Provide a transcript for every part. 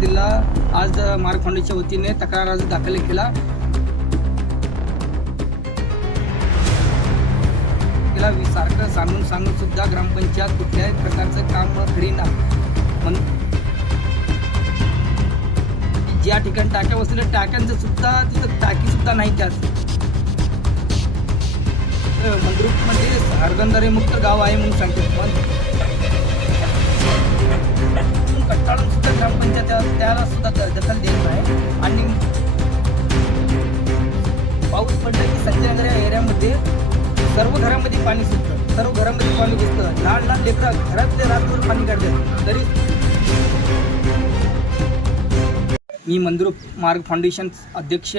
मार्ग फाउंडेशनच्या वतीने तक्रार अर्ज दाखल केला. तिला सारखं सांगून सांगून सुद्धा ग्रामपंचायत कुठल्याही प्रकारचं काम करीना ज्या ठिकाणी टाक्या बसलेल्या टाक्यांचं सुद्धा तिथं टाकी सुद्धा नाही त्यात. मंद्रुपमध्ये म्हणजे हरगंधारे मुक्त गाव आहे म्हणून सांगते. पण त्याला सुद्धा दखल देत नाही. आणि पाऊस पडला की संजयनगर एरियामध्ये सर्व घरामध्ये पाणी सुटतं. सर्व घरामध्ये पाणी घुसतं लहान लहान लेकरं घरातले रात्रभर पाणी काढतात. तरी मी मंद्रूप मार्ग फाउंडेशन अध्यक्ष.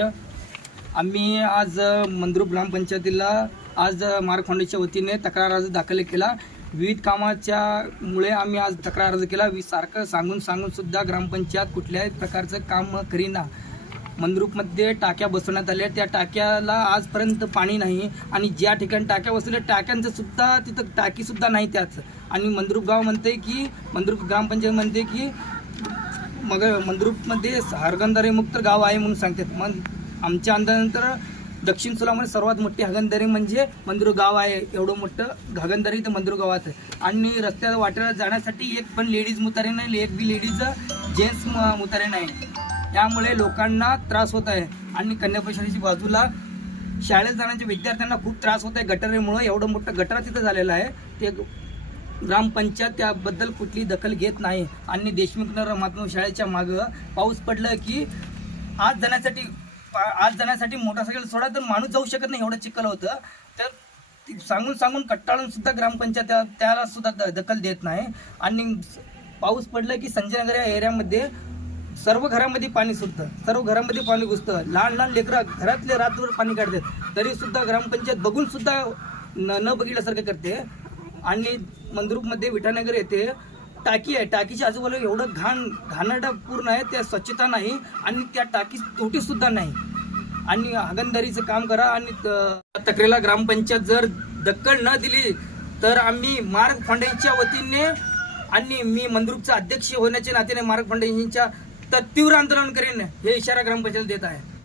आम्ही आज मंद्रूप ग्रामपंचायतीला आज अ, मार्ग फाउंडेशनच्या वतीने तक्रार अर्ज दाखल केला. विविध कामाच्या मुळे आम्ही आज तक्रार अर्ज केला. वीज सारखं सांगून सांगून सुद्धा ग्रामपंचायत कुठल्याही प्रकारचं काम करीना. मंद्रुपमध्ये टाक्या बसवण्यात आल्या. त्या टाक्याला आजपर्यंत पाणी नाही आणि ज्या ठिकाणी टाक्या बसवल्या टाक्यांचं सुद्धा तिथं टाकीसुद्धा नाही त्याच आणि मंद्रुप गाव म्हणते की मंद्रुप ग्रामपंचायत म्हणते की मग मंद्रुपमध्ये हरगंदरे मुक्त गाव आहे म्हणून सांगतात. मग आमच्या अंदाजानंतर दक्षिण सोलामध्ये सर्वात मोठी हगनदरी म्हणजे मंदिर गाव आहे. एवढं मोठं हगनदरी तर मंदिर गावात आहे. आणि रस्त्याला वाटेला जाण्यासाठी एक पण लेडीज मुतारे नाही एक बी लेडीज जेंट्स मुतारे नाही. त्यामुळे लोकांना त्रास होत आहे. आणि कन्याप्रशाची बाजूला शाळेत जाण्याच्या विद्यार्थ्यांना खूप त्रास होत आहे. गटरेमुळं एवढं मोठं गटार तिथं झालेलं आहे. ते ग्रामपंचायत त्याबद्दल कुठली दखल घेत नाही. आणि देशमुखनगर मातृ शाळेच्या मागं पाऊस पडलं की आज जाण्यासाठी आज जाण्यासाठी मोटरसायकल सोडा तर माणूस जाऊ शकत नाही एवढं चिखल होतं. तर ती सांगून सांगून कट्टाळून सुद्धा ग्रामपंचायत त्याला सुद्धा द- दखल देत नाही. आणि पाऊस पडलं की संजयनगर या एरियामध्ये सर्व घरामध्ये पाणी सुटतं. सर्व घरामध्ये पाणी घुसतं. लहान लहान लेकरं घरातले रात्रभर पाणी काढतात. तरी सुद्धा ग्रामपंचायत बघून सुद्धा न न बघितल्यासारखं करते. आणि मंद्रुपमध्ये विठानगर येथे टाकी आहे. टाकीच्या आजूबाजूला एवढं घाण घाणेरडा पूर्ण आहे त्या स्वच्छता नाही आणि त्या टाकी तोटी सुद्धा नाही. आणि हागणदारीचं काम करा आणि त- तक्रेला ग्रामपंचायत जर दक्कल न दिली तर आम्ही मार्ग फाउंडेशनच्या वतीने आणि मी मंद्रुपचा अध्यक्ष होण्याच्या नात्याने मार्ग फाउंडेशनच्या तर तीव्र आंदोलन करेन हे इशारा ग्रामपंचायत देत आहे.